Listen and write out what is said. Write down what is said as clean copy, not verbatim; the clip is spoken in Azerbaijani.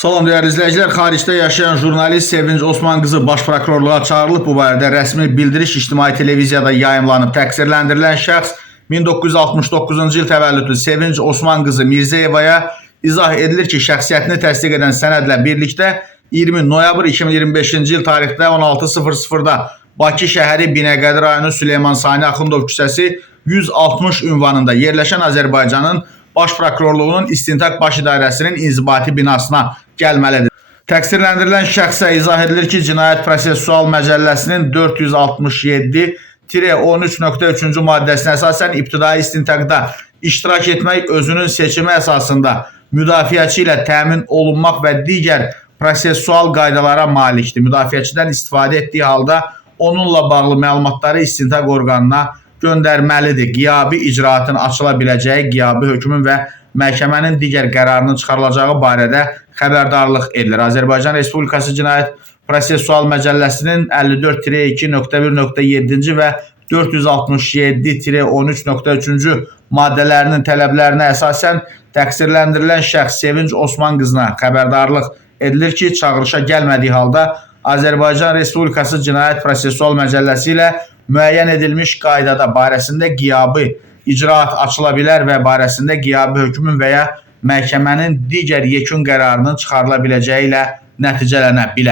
Salam değerli izleyiciler. Xaricdə yaşayan jurnalist Sevinç Osman qızı baş prokurorluğa çağrılıb. Bu barədə rəsmi bildiriş ictimai televiziyada yayımlanıb. Təqsirləndirilən şəxs 1969-cu il təvəllüdlü Sevinç Osman qızı Mirzəyevaya izah edilir ki, şəxsiyyətini təsdiq edən sənədlə birlikdə 20 noyabr 2025-ci il tarixdə 16:00-da Bakı şəhəri Binəqədi rayonu Süleyman Sani Axundov küçəsi 160 ünvanında yerləşən Azərbaycanın Baş Prokurorluğunun İstintaq Baş İdarəsinin inzibati binasına gəlməlidir. Təqsirləndirilən şəxsə izah edilir ki, Cinayət Prosessual Məcəlləsinin 463.13.3-cü maddəsinə əsasən ibtidai istintaqda iştirak etmək özünün seçimi əsasında müdafiəçi ilə təmin olunmaq və digər prosessual qaydalara malikdir. Müdafiəçidən istifadə etdiği halda onunla bağlı məlumatları istintaq orqanına göndərməlidir. Qiyabi icraatın açıla biləcəyi, qiyabi hökmün və məhkəmənin digər qərarının çıxarılacağı barədə xəbərdarlıq edilir. Azərbaycan Respublikası Cinayət Prosessual Məcəlləsinin 54-2.1.7-ci və 467-13.3-cü maddələrinin tələblərinə əsasən təqsirləndirilən şəxs Sevinç Osman qızına xəbərdarlıq edilir ki, çağırışa gəlmədiyi halda Azərbaycan Respublikası Cinayət Prosessual Məcəlləsi ilə müəyyən edilmiş qaydada barəsində qiyabi icraat açıla bilər və barəsində qiyabi hökmün və ya məhkəmənin digər yekun qərarının çıxarıla biləcəyi ilə nəticələnə bilər.